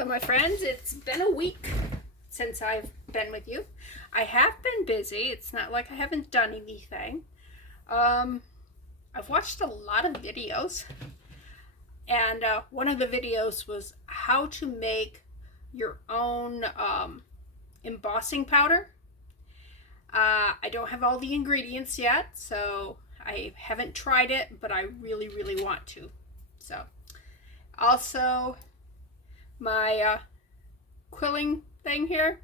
Hello, my friends. It's been a week since I've been with you. I have been busy. It's not like I haven't done anything. I've watched a lot of videos, and one of the videos was how to make your own embossing powder. I don't have all the ingredients yet, so I haven't tried it, but I really, really want to. So, also, my quilling thing here,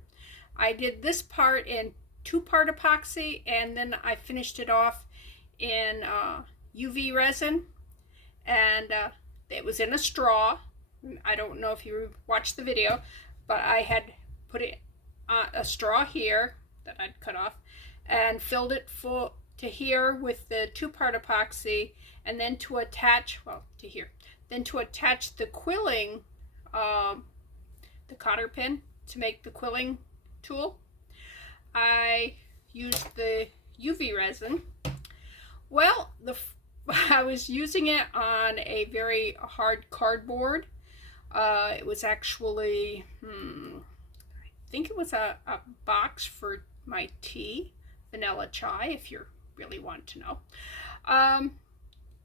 I did this part in 2-part epoxy, and then I finished it off in UV resin, and it was in a straw. I don't know if you watched the video, but I had put it a straw here that I'd cut off and filled it full to here with the 2-part epoxy, and then to attach, well, to here, then to attach the quilling, the cotter pin to make the quilling tool, I used the UV resin. Well, I was using it on a very hard cardboard. It was actually, I think it was a box for my tea, vanilla chai, if you really want to know.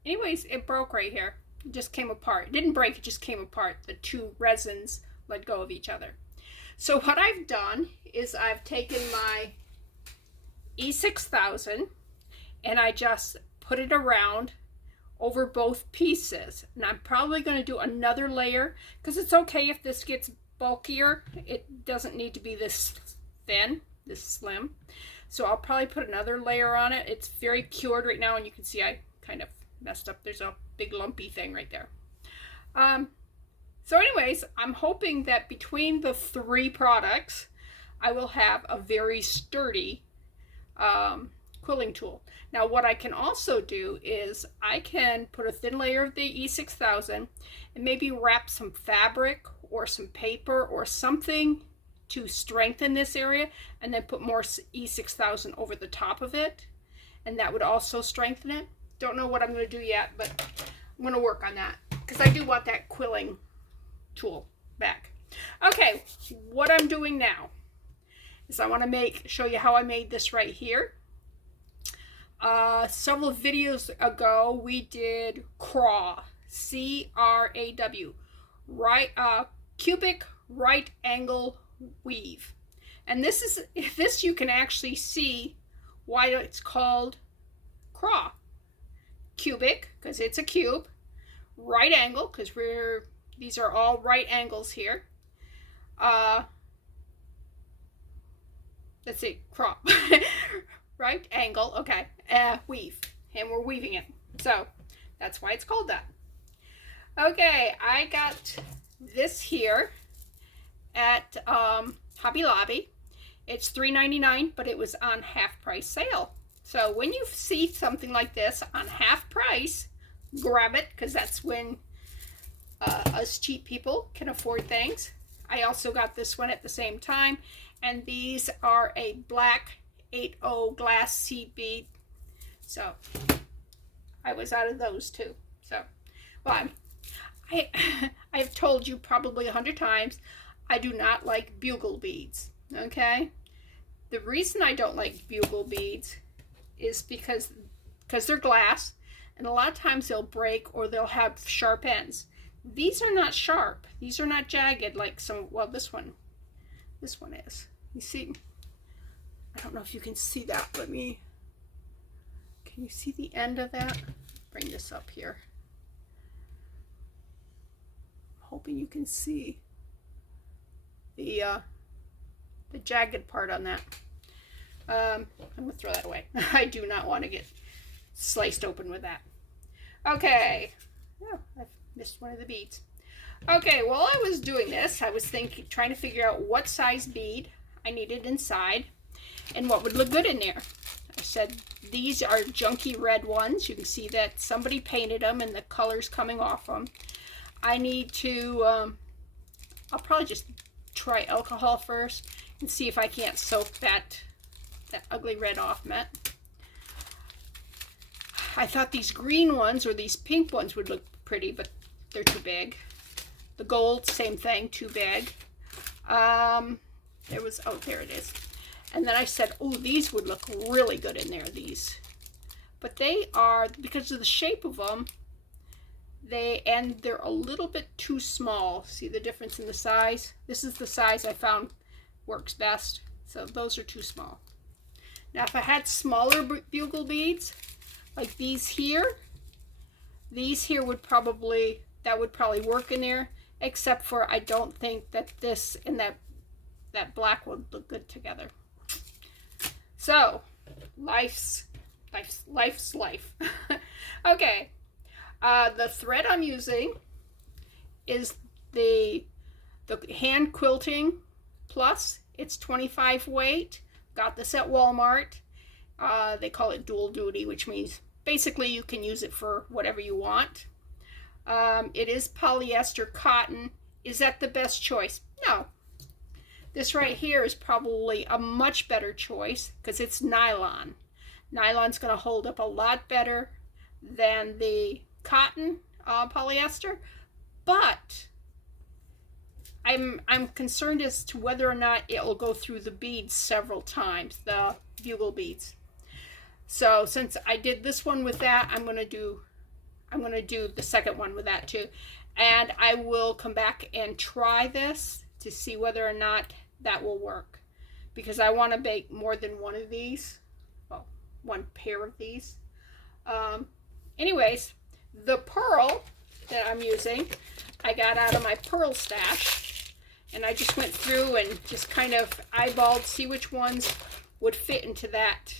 Anyways, it broke right here. It just came apart. It didn't break, it just came apart. The two resins let go of each other. So what I've done is I've taken my E6000 and I just put it around over both pieces. And I'm probably going to do another layer, because it's okay if this gets bulkier. It doesn't need to be this thin, this slim. So I'll probably put another layer on it. It's very cured right now, and you can see I kind of messed up. There's a big lumpy thing right there. So anyways, I'm hoping that between the 3 products, I will have a very sturdy quilling tool. Now what I can also do is I can put a thin layer of the E6000 and maybe wrap some fabric or some paper or something to strengthen this area, and then put more E6000 over the top of it, and that would also strengthen it. Don't know what I'm going to do yet, but I'm going to work on that because I do want that quilling tool back. Okay, what I'm doing now is I want to show you how I made this right here. Several videos ago we did Craw, C-R-A-W, cubic right angle weave, and this you can actually see why it's called Craw. Cubic because it's a cube, right angle because these are all right angles here. Let's see, Craw. Right angle, okay, weave, and we're weaving it, so that's why it's called that. Okay, I got this here at Hobby Lobby. It's $3.99, but it was on half price sale. So when you see something like this on half price, grab it, because that's when us cheap people can afford things. I also got this one at the same time, and these are a black 8/0 glass seed bead. So I was out of those too. So, well, I've told you probably 100 times, I do not like bugle beads, okay? The reason I don't like bugle beads is because they're glass, and a lot of times they'll break or they'll have sharp ends. These are not sharp. These are not jagged like some, well, this one is. You see, I don't know if you can see that. Can you see the end of that? Bring this up here. I'm hoping you can see the jagged part on that. I'm gonna throw that away. I do not want to get sliced open with that. Okay. Oh, I've missed one of the beads. Okay, while I was doing this, I was trying to figure out what size bead I needed inside and what would look good in there. I said these are junky red ones. You can see that somebody painted them and the color's coming off them. I need to, I'll probably just try alcohol first and see if I can't soak that ugly red off, Matt. I thought these green ones or these pink ones would look pretty, but they're too big. The gold, same thing, too big. There was, oh, there it is. And then I said, oh, these would look really good in there, these. But they are, because of the shape of them, they're a little bit too small. See the difference in the size? This is the size I found works best. So those are too small. Now if I had smaller bugle beads, like these here would probably, that would probably work in there, except for I don't think that this and that black would look good together. So, life's life. Okay, the thread I'm using is the hand quilting plus. It's 25 weight. Got this at Walmart. They call it dual duty, which means basically you can use it for whatever you want. It is polyester cotton. Is that the best choice? No. This right here is probably a much better choice because it's nylon. Nylon's going to hold up a lot better than the cotton polyester, but I'm concerned as to whether or not it will go through the beads several times, the bugle beads. So since I did this one with that, I'm going to do the second one with that too. And I will come back and try this to see whether or not that will work, because I want to make more than one of these, well, one pair of these. Anyways, the pearl that I'm using, I got out of my pearl stash, and I just went through and just kind of eyeballed, see which ones would fit into that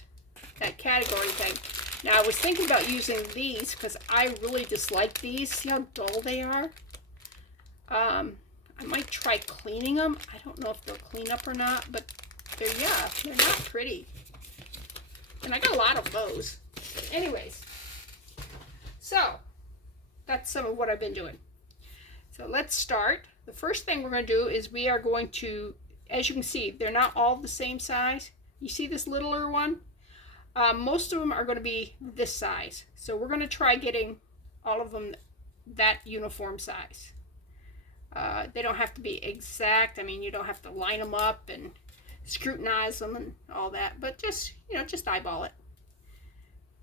category thing. Now I was thinking about using these because I really dislike these. See how dull they are? I might try cleaning them. I don't know if they'll clean up or not, but they're not pretty. And I got a lot of those. Anyways, so that's some of what I've been doing. So let's start. The first thing we're going to do is we are going to, as you can see, they're not all the same size. You see this littler one? Most of them are going to be this size. So we're going to try getting all of them that uniform size. They don't have to be exact. I mean, you don't have to line them up and scrutinize them and all that, but just, just eyeball it.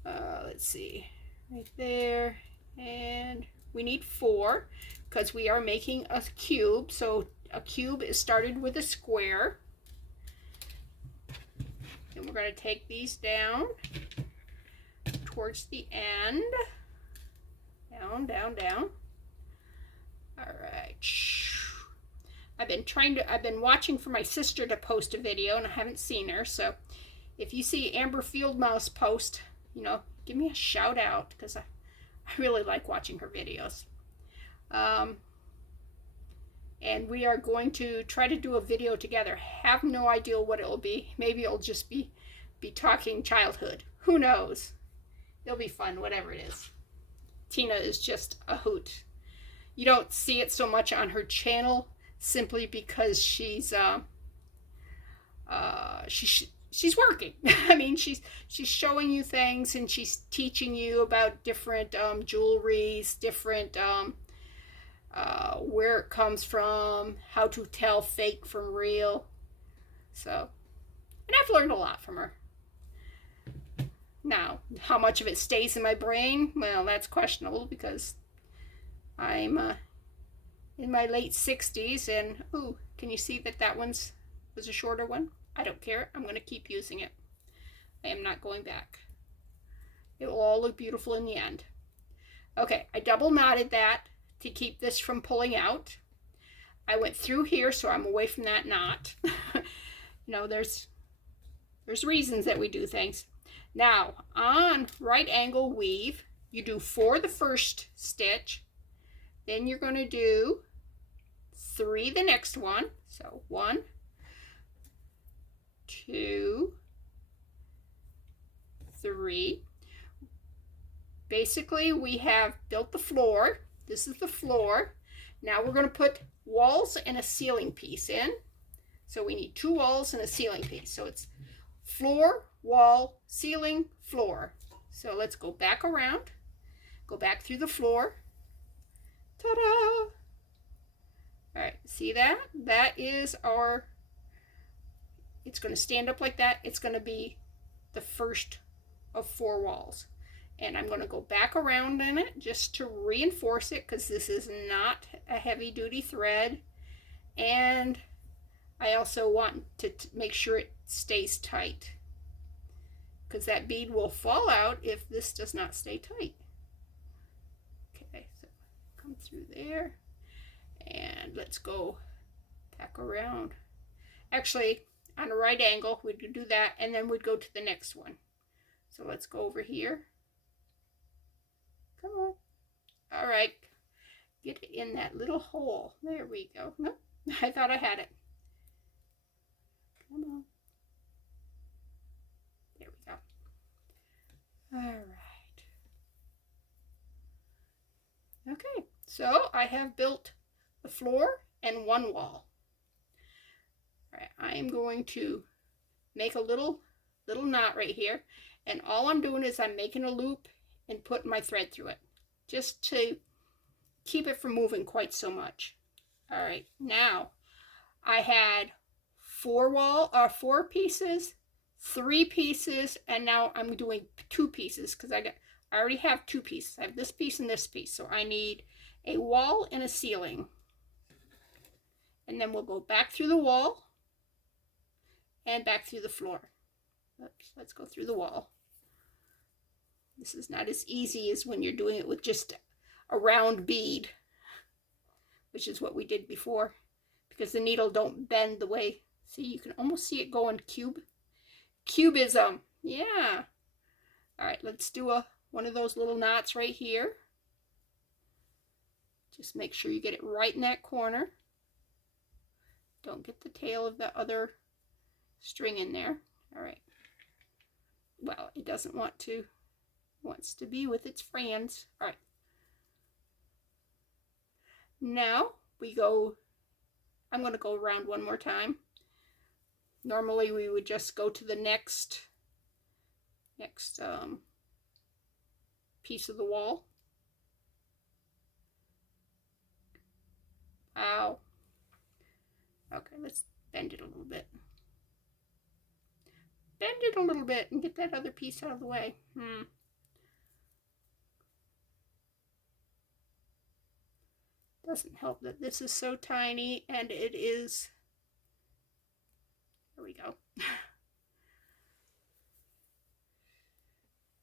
Let's see, right there. And we need 4 because we are making a cube. So a cube is started with a square. And we're going to take these down towards the end. Down, down, down. All right. I've been watching for my sister to post a video, and I haven't seen her. So if you see Amber Fieldmouse post, give me a shout out, because I really like watching her videos. And we are going to try to do a video together. Have no idea what it will be. Maybe it'll just be talking childhood. Who knows? It'll be fun, whatever it is. Tina is just a hoot. You don't see it so much on her channel simply because she's working. I mean, she's showing you things, and she's teaching you about different jewelries, different where it comes from, how to tell fake from real. So, and I've learned a lot from her. Now, how much of it stays in my brain? Well, that's questionable, because I'm in my late 60s, and ooh, can you see that was a shorter one? I don't care. I'm going to keep using it. I am not going back. It will all look beautiful in the end. Okay, I double knotted that to keep this from pulling out. I went through here so I'm away from that knot. There's reasons that we do things. Now, on right angle weave, you do 4 the first stitch, then you're going to do 3 the next one. So 1, 2, 3. Basically, we have built the floor. This is the floor. Now we're going to put walls and a ceiling piece in. So we need 2 walls and a ceiling piece. So it's floor, wall, ceiling, floor. So let's go back around. Go back through the floor. Ta-da! All right, see that? That is our, it's going to stand up like that. It's going to be the first of 4 walls. And I'm going to go back around in it just to reinforce it because this is not a heavy duty thread. And I also want to make sure it stays tight because that bead will fall out if this does not stay tight. Okay, so come through there and let's go back around. Actually, on a right angle, we'd do that and then we'd go to the next one. So let's go over here. Come on. All right. Get it in that little hole. There we go. Nope. I thought I had it. Come on. There we go. All right. Okay. So I have built the floor and 1 wall. All right. I am going to make a little knot right here. And all I'm doing is I'm making a loop and putting my thread through it. Just to keep it from moving quite so much. All right, now I had 4 pieces, 3 pieces, and now I'm doing 2 pieces because I already have 2 pieces. I have this piece and this piece, so I need a wall and a ceiling. And then we'll go back through the wall and back through the floor. Oops, let's go through the wall. This is not as easy as when you're doing it with just a round bead, which is what we did before, because the needle don't bend the way. See, you can almost see it going cubism. Yeah. All right, let's do one of those little knots right here. Just make sure you get it right in that corner. Don't get the tail of the other string in there. All right. Well, it doesn't want to. It wants to be with its friends. All right. Now we go, I'm going to go around one more time. Normally we would just go to the next piece of the wall. Ow. Okay, let's bend it a little bit. Bend it a little bit and get that other piece out of the way. Doesn't help that this is so tiny and it is, there we go.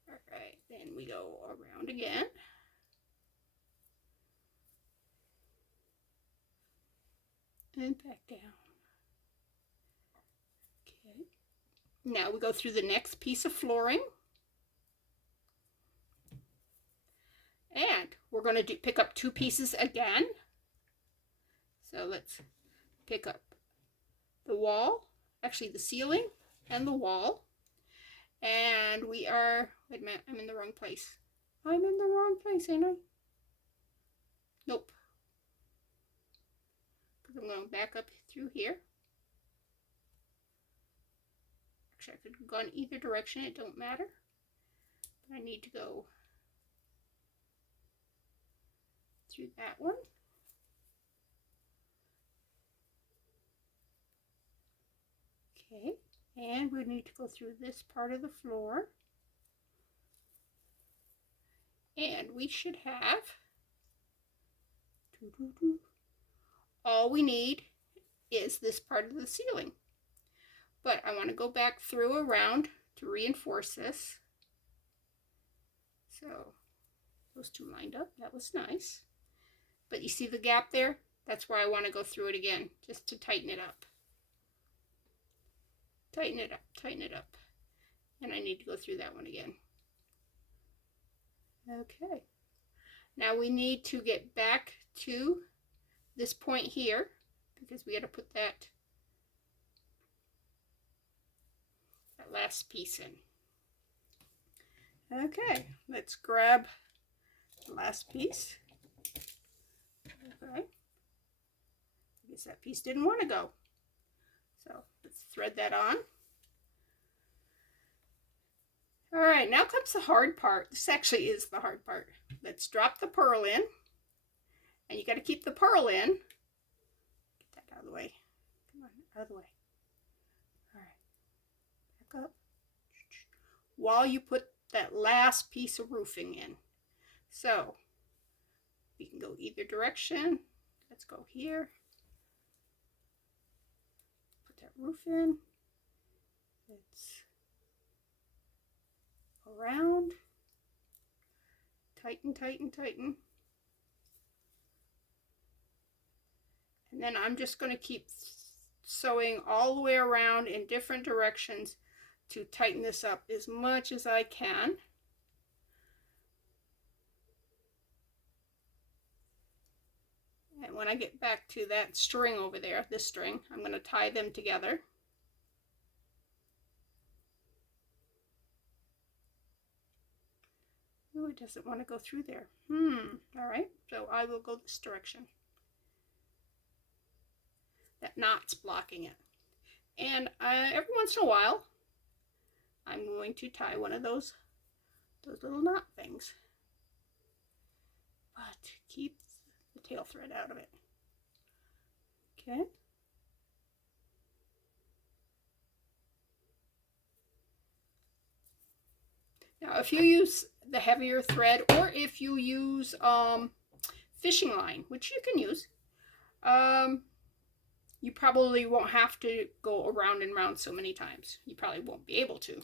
All right, then we go around again. And back down. Okay. Now we go through the next piece of flooring. And we're going to pick up 2 pieces again. So let's pick up the wall, actually the ceiling and the wall. And we are, wait a minute, I'm in the wrong place. I'm in the wrong place, ain't I? Nope. Because I'm going back up through here. Actually, I could have gone either direction, it don't matter. But I need to go through that one. Okay, and we need to go through this part of the floor. And we should have, all we need is this part of the ceiling. But I want to go back through around to reinforce this. So those 2 lined up, that was nice. But you see the gap there? That's where I want to go through it again, just to tighten it up. Tighten it up, tighten it up. And I need to go through that one again. Okay. Now we need to get back to this point here, because we got to put that last piece in. Okay, let's grab the last piece. Okay. I guess that piece didn't want to go. So let's thread that on. All right, now comes the hard part. This actually is the hard part. Let's drop the purl in. And you got to keep the purl in of the way. Come on, out of the way. All right, back up. While you put that last piece of roofing in. So we can go either direction. Let's go here. Put that roof in. It's around. Tighten, tighten, tighten. And then I'm just going to keep sewing all the way around in different directions to tighten this up as much as I can. And when I get back to that string over there, this string, I'm going to tie them together. Ooh, it doesn't want to go through there. All right, so I will go this direction. That knot's blocking it. And every once in a while, I'm going to tie one of those little knot things. But keep the tail thread out of it. Okay. Now, if you use the heavier thread, or if you use fishing line, which you can use, you probably won't have to go around and round so many times. You probably won't be able to.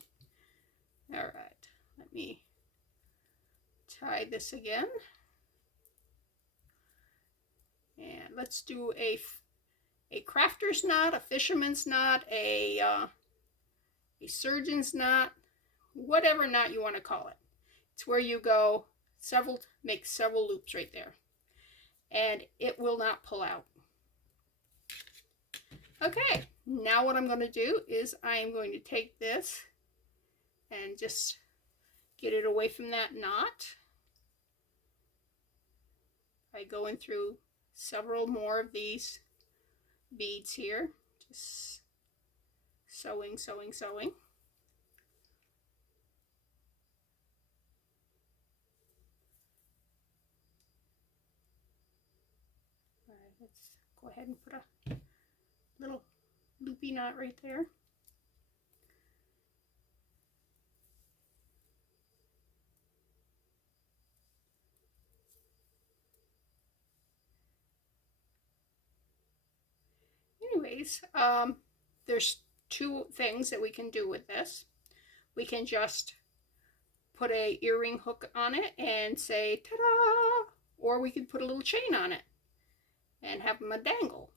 All right, let me tie this again. And let's do a crafter's knot, a fisherman's knot, a surgeon's knot, whatever knot you want to call it. It's where you go make several loops right there. And it will not pull out. Okay, now what I'm going to do is I am going to take this and just get it away from that knot by going through several more of these beads here, just sewing, sewing, sewing. All right, let's go ahead and put a little loopy knot right there. Anyways, there's two things that we can do with this. We can just put a earring hook on it and say ta-da, or we could put a little chain on it and have them a dangle,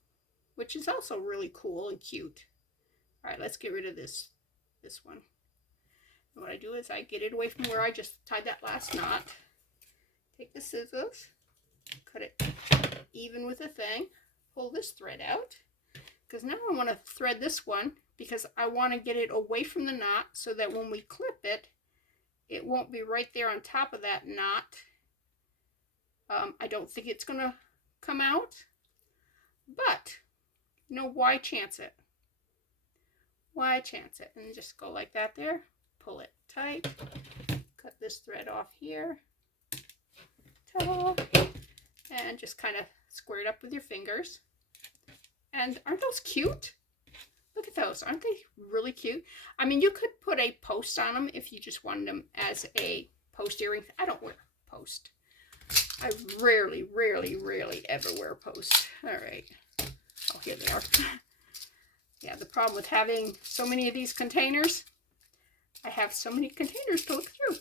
which is also really cool and cute. All right, let's get rid of this one. And what I do is I get it away from where I just tied that last knot. Take the scissors, cut it even with the thing, pull this thread out, because now I want to thread this one because I want to get it away from the knot so that when we clip it, it won't be right there on top of that knot. I don't think it's going to come out, but you know, why chance it? Why chance it? And just go like that there, pull it tight, cut this thread off here, ta-da, and just kind of square it up with your fingers. And aren't those cute? Look at those. Aren't they really cute? I mean, you could put a post on them if you just wanted them as a post earring. I don't wear post. I rarely ever wear post. All right. Oh, here they are. Yeah, the problem with having so many of these containers, I have so many containers to look through.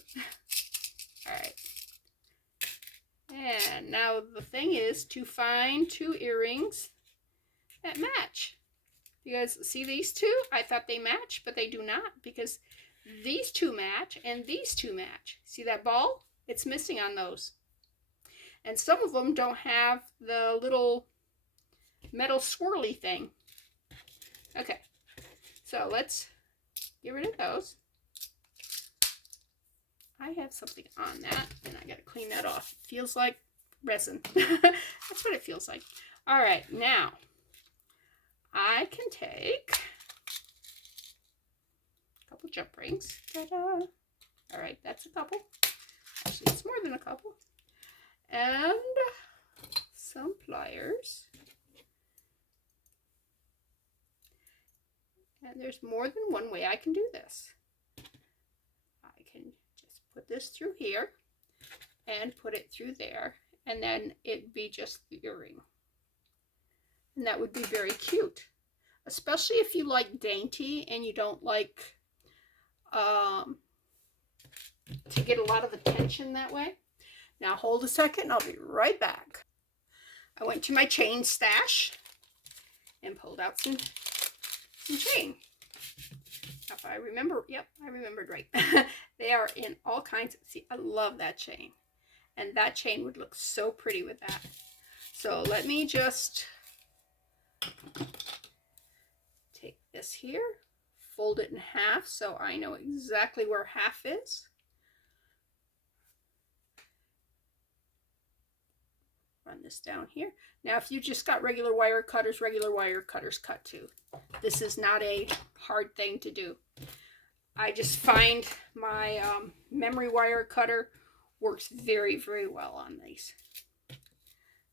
All right. And now the thing is to find two earrings that match. You guys see these two? I thought they match, but they do not, because these two match and these two match. See that ball? It's missing on those. And some of them don't have the little metal swirly thing. Okay, so let's get rid of those. I have something on that, and I gotta clean that off. It feels like resin. That's what it feels like. All right, now I can take a couple jump rings. Ta-da! All right, that's a couple. Actually, it's more than a couple. And some pliers. And there's more than one way I can do this. I can just put this through here and put it through there, and then it'd be just the earring. And that would be very cute, especially if you like dainty and you don't like to get a lot of attention that way. Now hold a second, I'll be right back. I went to my chain stash and pulled out some chain. If I remember, yep, I remembered right. They are in all kinds. See, I love that chain. And that chain would look so pretty with that. So let me just take this here, fold it in half so I know exactly where half is. Run this down here. Now, if you just got regular wire cutters cut too. This is not a hard thing to do. I just find my memory wire cutter works very, very well on these.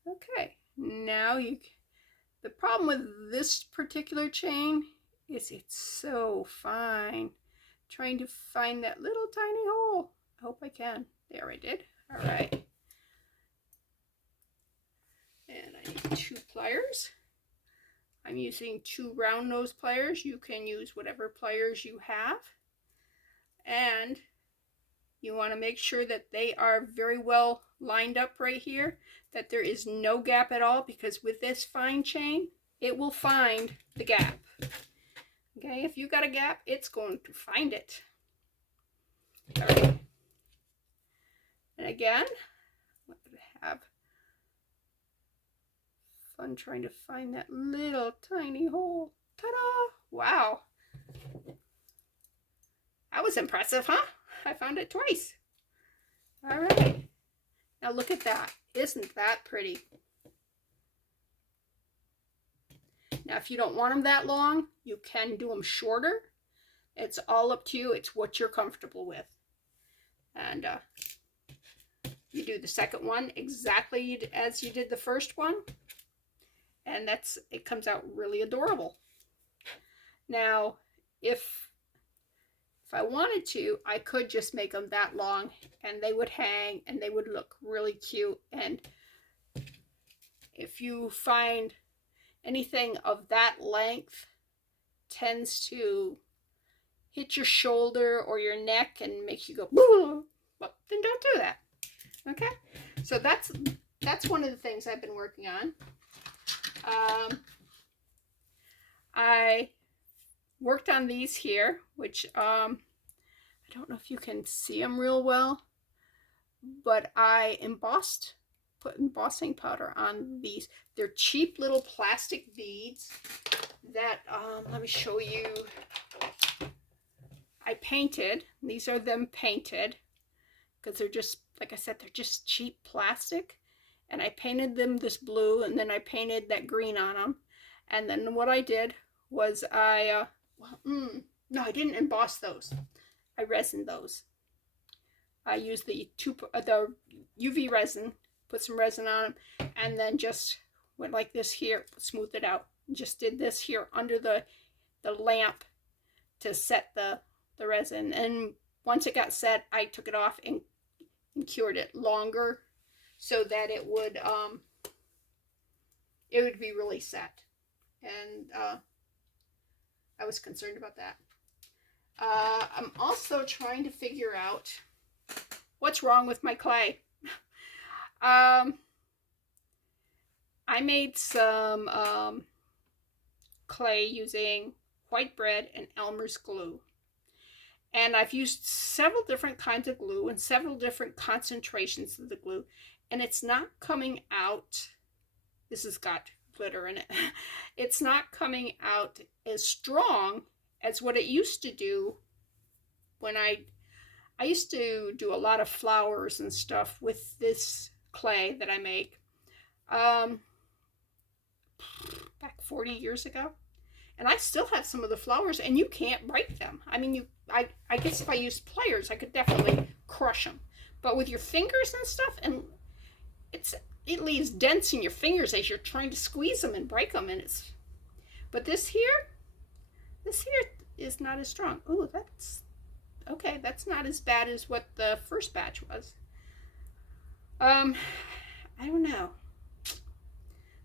Okay, now the problem with this particular chain is it's so fine. Trying to find that little tiny hole. I hope I can. There, I did. All right. And I need 2 pliers. I'm using 2 round nose pliers. You can use whatever pliers you have. And you want to make sure that they are very well lined up right here, that there is no gap at all, because with this fine chain, it will find the gap. Okay, if you got a gap, it's going to find it. All right. And again, I'm going to have fun trying to find that little tiny hole. Ta-da! Wow. That was impressive, huh? I found it twice. All right. Now look at that. Isn't that pretty? Now, if you don't want them that long, you can do them shorter. It's all up to you. It's what you're comfortable with. And you do the second one exactly as you did the first one. And it comes out really adorable. Now, if I wanted to, I could just make them that long and they would hang and they would look really cute. And if you find anything of that length tends to hit your shoulder or your neck and makes you go, boo, well, then don't do that. Okay? So that's one of the things I've been working on. I worked on these here, which I don't know if you can see them real well, but I put embossing powder on these. They're cheap little plastic beads that, let me show you. I painted. These are them painted because they're just, like I said, they're just cheap plastic. And I painted them this blue, and then I painted that green on them. And then what I did was I didn't emboss those. I resined those. I used the UV resin, put some resin on them, and then just went like this here, smoothed it out. Just did this here under the lamp to set the resin. And once it got set, I took it off and cured it longer so that it would be really set. And I was concerned about that. I'm also trying to figure out what's wrong with my clay. I made some clay using white bread and Elmer's glue. And I've used several different kinds of glue and several different concentrations of the glue. And it's not coming out, this has got glitter in it. It's not coming out as strong as what it used to do when I used to do a lot of flowers and stuff with this clay that I make back 40 years ago. And I still have some of the flowers, and you can't break them. I mean, I guess if I used pliers, I could definitely crush them. But with your fingers and stuff, and it leaves dents in your fingers as you're trying to squeeze them and break them. But this here, This here is not as strong. Ooh, that's okay. That's not as bad as what the first batch was. I don't know.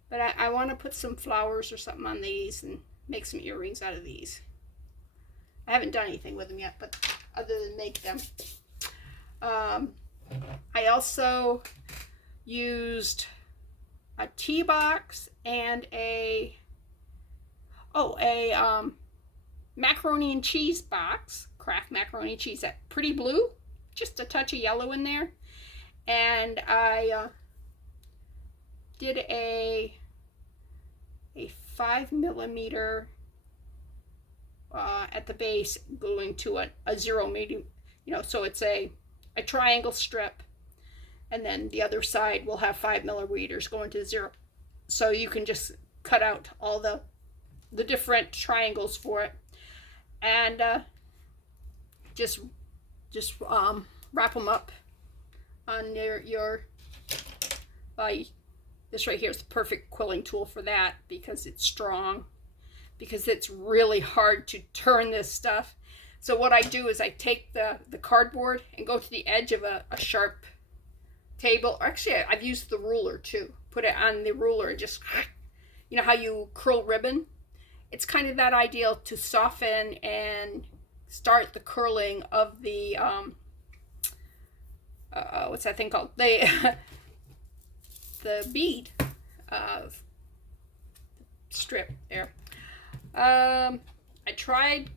But I want to put some flowers or something on these and make some earrings out of these. I haven't done anything with them yet, but other than make them. I also used a tea box and a macaroni and cheese box, Kraft macaroni and cheese, that pretty blue, just a touch of yellow in there. And I did a 5mm at the base going to a 0 medium, so it's a triangle strip, and then the other side will have 5mm going to 0, so you can just cut out all the different triangles for it, and just wrap them up on your this right here is the perfect quilling tool for that, because it's strong, because it's really hard to turn this stuff. So what I do is I take the cardboard and go to the edge of a sharp table. Actually, I've used the ruler too. Put it on the ruler and just, how you curl ribbon? It's kind of that ideal to soften and start the curling of the, what's that thing called? The bead strip there. I tried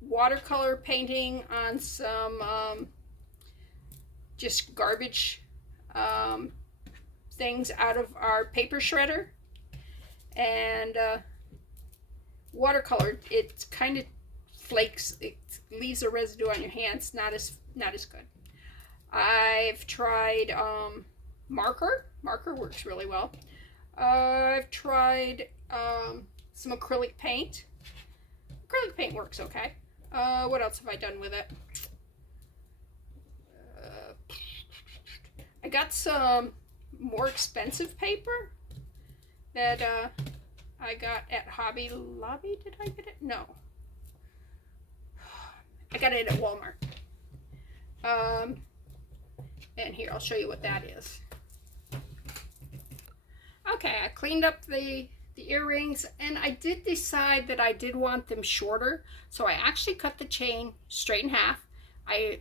watercolor painting on some just garbage things out of our paper shredder, and watercolor, it kind of flakes, it leaves a residue on your hands, not as good. I've tried marker works really well. I've tried some acrylic paint. Acrylic paint works okay. What else have I done with it? I got some more expensive paper that I got at Hobby Lobby. Did I get it? No. I got it at Walmart. And here, I'll show you what that is. Okay, I cleaned up the earrings, and I did decide that I did want them shorter, so I actually cut the chain straight in half. I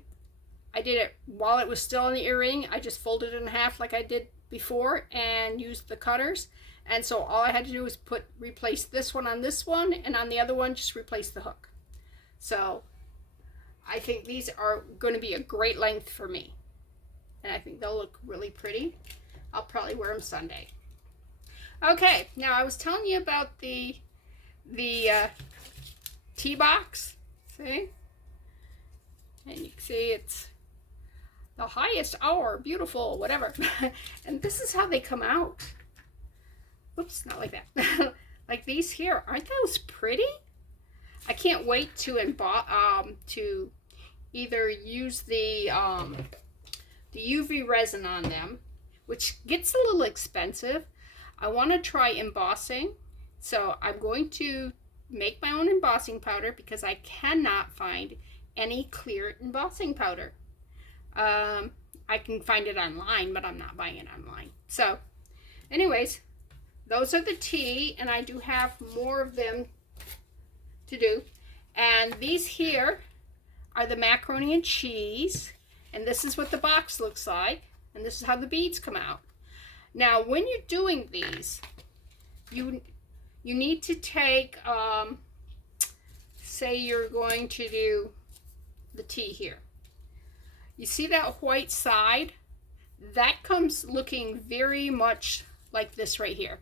did it while it was still in the earring. I just folded it in half like I did before and used the cutters, and so all I had to do was replace this one on this one, and on the other one just replace the hook. So I think these are going to be a great length for me, and I think they'll look really pretty. I'll probably wear them Sunday. Okay, now I was telling you about the tea box. See? And you can see it's the highest hour, beautiful, whatever. And this is how they come out. Oops, not like that. Like these here, aren't those pretty? I can't wait to to either use the UV resin on them, which gets a little expensive. I want to try embossing, so I'm going to make my own embossing powder because I cannot find any clear embossing powder. I can find it online, but I'm not buying it online. So anyways, those are the tea, and I do have more of them to do. And these here are the macaroni and cheese, and this is what the box looks like, and this is how the beads come out. Now, when you're doing these, you need to take, say you're going to do the tea here. You see that white side? That comes looking very much like this right here.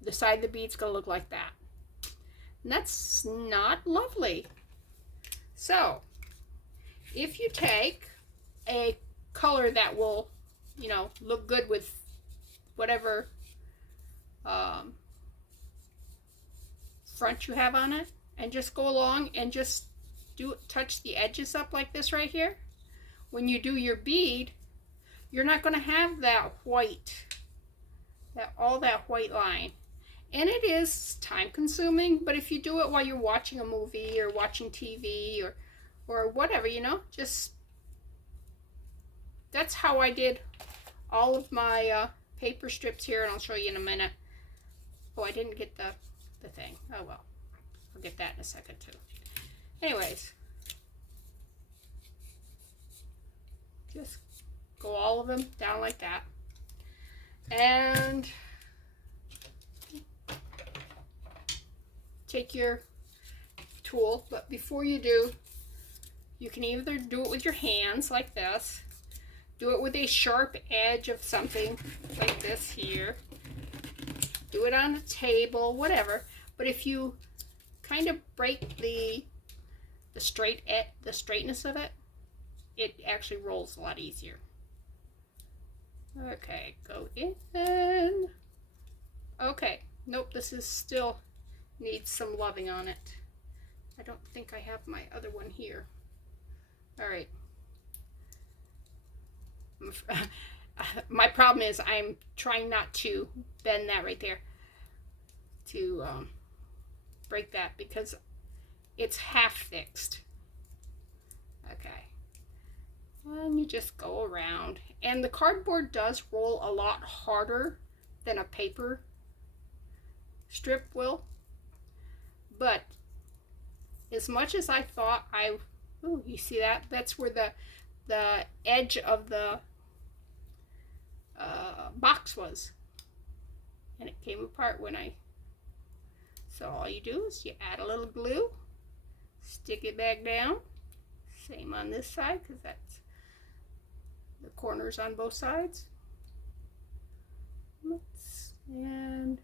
The side of the bead's going to look like that. And that's not lovely. So, if you take a color that will, look good with whatever front you have on it, and just go along and just touch the edges up like this right here. When you do your bead, you're not going to have that white, all that white line, And it is time consuming, but if you do it while you're watching a movie or watching TV or whatever, you know, just that's how I did all of my paper strips here, and I'll show you in a minute. Oh, I didn't get the thing. Oh well, I'll get that in a second too. Anyways, just go all of them down like that. And take your tool, but before you do, you can either do it with your hands like this, do it with a sharp edge of something like this here, do it on a table, whatever. But if you kind of break the straightness of it, it actually rolls a lot easier. Okay, go in. Okay, nope, this is still needs some loving on it. I don't think I have my other one here. All right. My problem is I'm trying not to bend that right there to break that because it's half fixed. Okay. And you just go around. And the cardboard does roll a lot harder than a paper strip will. But as much as I thought ooh, you see that? That's where the edge of the box was. And it came apart when so all you do is you add a little glue, stick it back down. Same on this side because that's the corners on both sides. And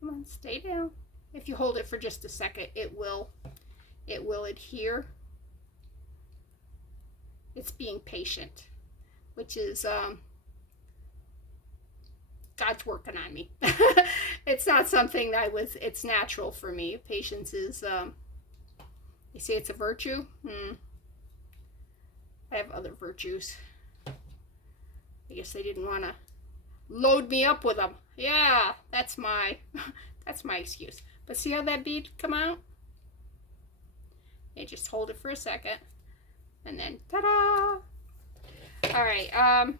come on, stay down. If you hold it for just a second, it will adhere. It's being patient, which is God's working on me. It's not something that it's natural for me. Patience is, you say it's a virtue? I have other virtues. I guess they didn't want to load me up with them. Yeah, that's my excuse. But see how that bead come out? You just hold it for a second, and then ta-da! All right,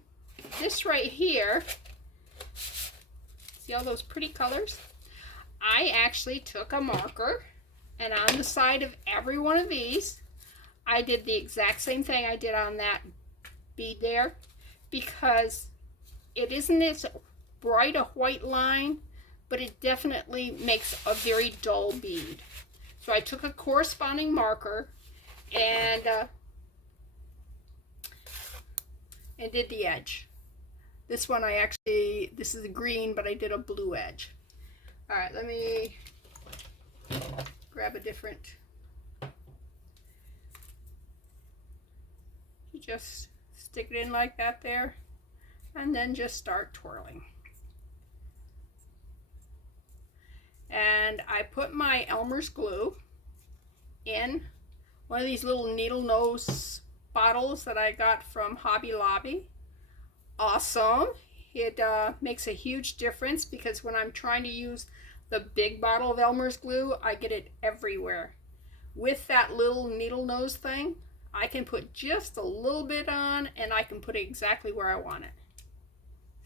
this right here, see all those pretty colors? I actually took a marker, and on the side of every one of these, I did the exact same thing I did on that bead there, because it isn't as bright a white line, but it definitely makes a very dull bead. So I took a corresponding marker and did the edge. This one this is a green, but I did a blue edge. All right, let me grab a different. You just stick it in like that there, and then just start twirling. And I put my Elmer's glue in one of these little needle nose bottles that I got from Hobby Lobby. Awesome. It makes a huge difference because when I'm trying to use the big bottle of Elmer's glue, I get it everywhere. With that little needle nose thing, I can put just a little bit on and I can put it exactly where I want it.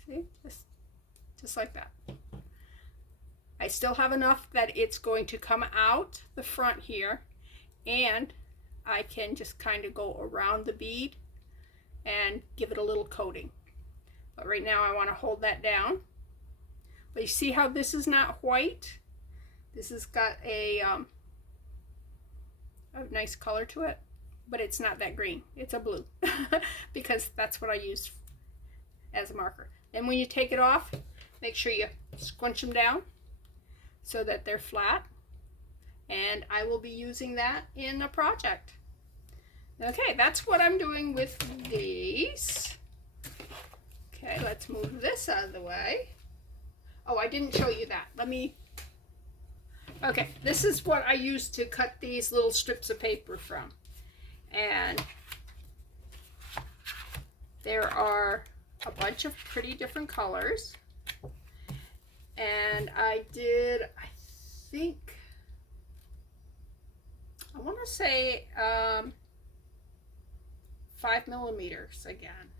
See? Just like that. I still have enough that it's going to come out the front here, and I can just kind of go around the bead and give it a little coating. But right now I want to hold that down. But you see how this is not white? This has got a nice color to it, but it's not that green. It's a blue because that's what I use as a marker. And when you take it off, make sure you squinch them down so that they're flat, and I will be using that in a project. Okay, that's what I'm doing with these. Okay, let's move this out of the way. Oh, I didn't show you that. Okay, this is what I use to cut these little strips of paper from. And there are a bunch of pretty different colors. And I did, I think, I want to say 5 millimeters again.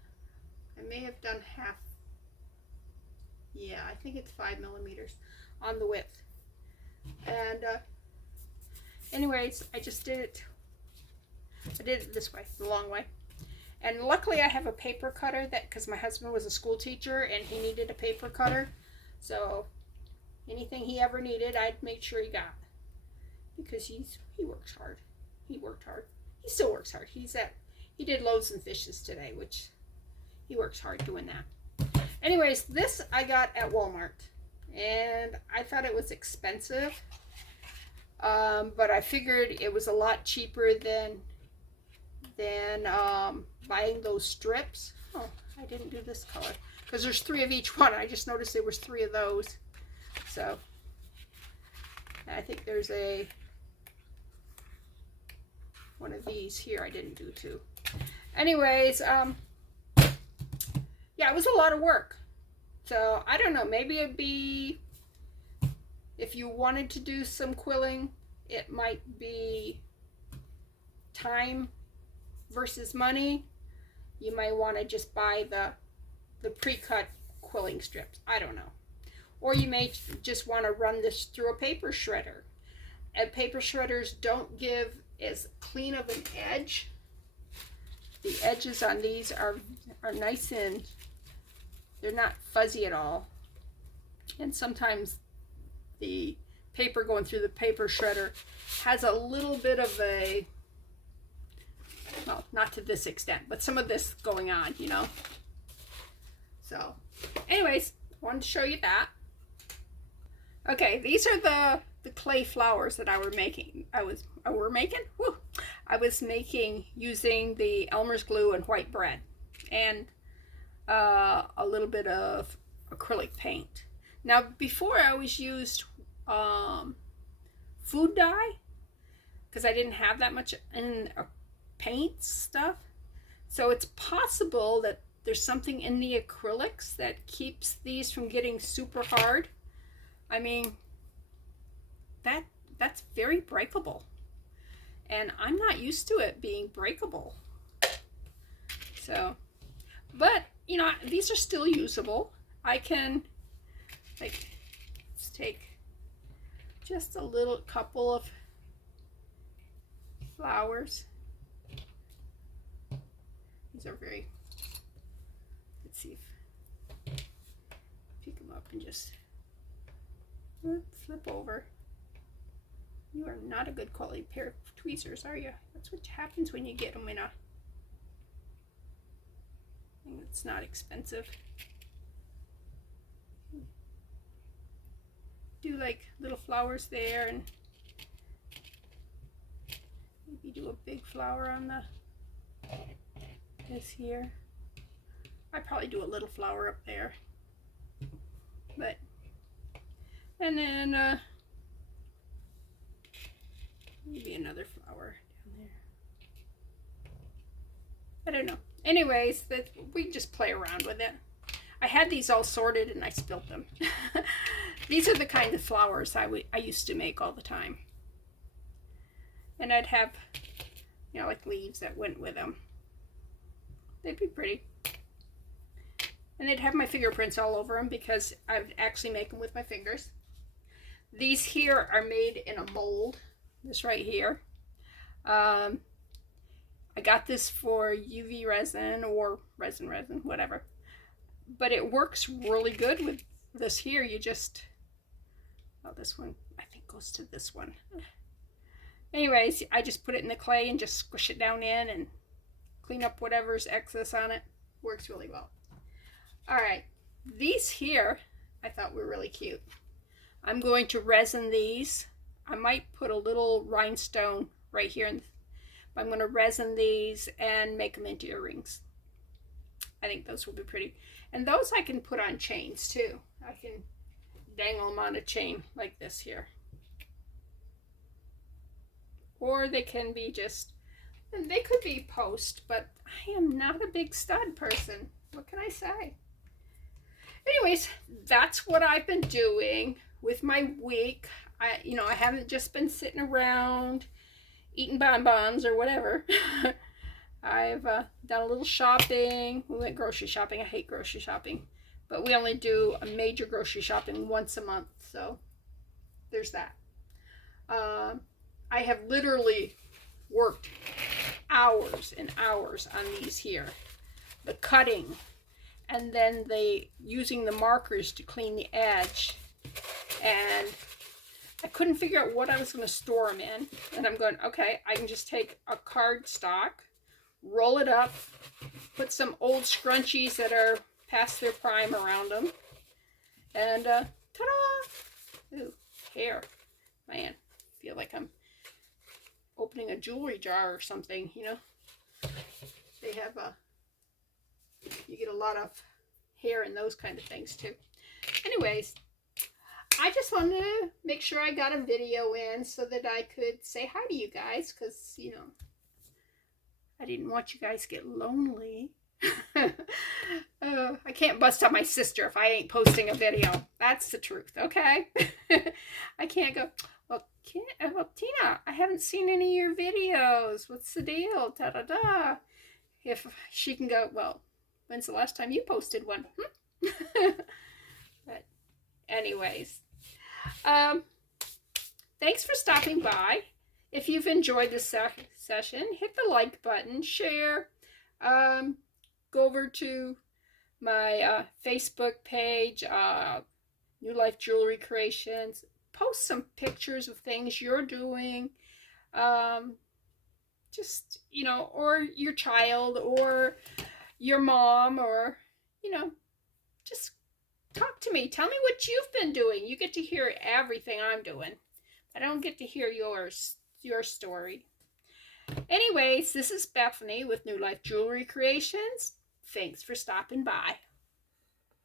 I may have done half. Yeah, I think it's 5 millimeters on the width. And anyways, I just did it. I did it this way, the long way. And luckily I have a paper cutter, that because my husband was a school teacher and he needed a paper cutter. So anything he ever needed, I'd make sure he got. Because he works hard. He worked hard. He still works hard. He did loaves and fishes today, which he works hard doing that. Anyways, this I got at Walmart. And I thought it was expensive. But I figured it was a lot cheaper than buying those strips. Oh, I didn't do this color because there's 3 of each one. I just noticed there was 3 of those. So I think there's one of these here I didn't do too. Anyways, yeah, it was a lot of work. So I don't know, maybe it'd be, if you wanted to do some quilling, it might be time versus money. You might want to just buy the pre-cut quilling strips. I don't know. Or you may just want to run this through a paper shredder. And paper shredders don't give as clean of an edge. The edges on these are nice and they're not fuzzy at all. And sometimes the paper going through the paper shredder has a little bit of a, well, not to this extent, but some of this going on, you know. So anyways, I wanted to show you that. Okay, these are the clay flowers that I was making using the Elmer's glue and white bread and a little bit of acrylic paint. Now before I always used food dye because I didn't have that much in paint stuff. So it's possible that there's something in the acrylics that keeps these from getting super hard. I mean, that's very breakable. And I'm not used to it being breakable. So, but, you know, these are still usable. I can, like, let's take just a little couple of flowers. These are very, let's see if pick them up and just flip over. You are not a good quality pair of tweezers, are you? That's what happens when you get them in a thing that's not expensive. Do like little flowers there and maybe do a big flower on this here. I probably do a little flower up there, but and then maybe another flower down there. I don't know. Anyways, we just play around with it. I had these all sorted and I spilt them. These are the kind of flowers I used to make all the time. And I'd have, you know, like leaves that went with them. They'd be pretty. And they'd have my fingerprints all over them because I would actually make them with my fingers. These here are made in a mold. This right here. I got this for UV resin or resin, whatever. But it works really good with this here. You just, oh, this one I think goes to this one. Anyways, I just put it in the clay and just squish it down in and clean up whatever's excess on it. Works really well. All right, these here I thought were really cute. I'm going to resin these. I might put a little rhinestone right here, but I'm going to resin these and make them into earrings. I think those will be pretty. And those I can put on chains too. I can dangle them on a chain like this here. Or they can be just, they could be post, but I am not a big stud person. What can I say? Anyways, that's what I've been doing with my week. I haven't just been sitting around eating bonbons or whatever. I've done a little shopping. We went grocery shopping. I hate grocery shopping, but we only do a major grocery shopping once a month, so there's that. Um, I have literally worked hours and hours on these here. The cutting, and then using the markers to clean the edge. And I couldn't figure out what I was going to store them in. And I'm going, okay, I can just take a cardstock, roll it up, put some old scrunchies that are past their prime around them, and ta-da! Ooh, hair. Man, I feel like I'm opening a jewelry jar or something, you know. They have you get a lot of hair and those kind of things too. Anyways, I just wanted to make sure I got a video in so that I could say hi to you guys, because, you know, I didn't want you guys to get lonely. I can't bust up my sister if I ain't posting a video. That's the truth, okay? I can't go, well, Tina, I haven't seen any of your videos. What's the deal? Da-da-da. If she can go, well, when's the last time you posted one? But anyways, thanks for stopping by. If you've enjoyed this session, hit the like button, share, go over to my Facebook page, New Life Jewelry Creations. Post some pictures of things you're doing. Just, you know, or your child or your mom, or, you know, just talk to me. Tell me what you've been doing. You get to hear everything I'm doing. I don't get to hear your story. Anyways, this is Bethany with New Life Jewelry Creations. Thanks for stopping by.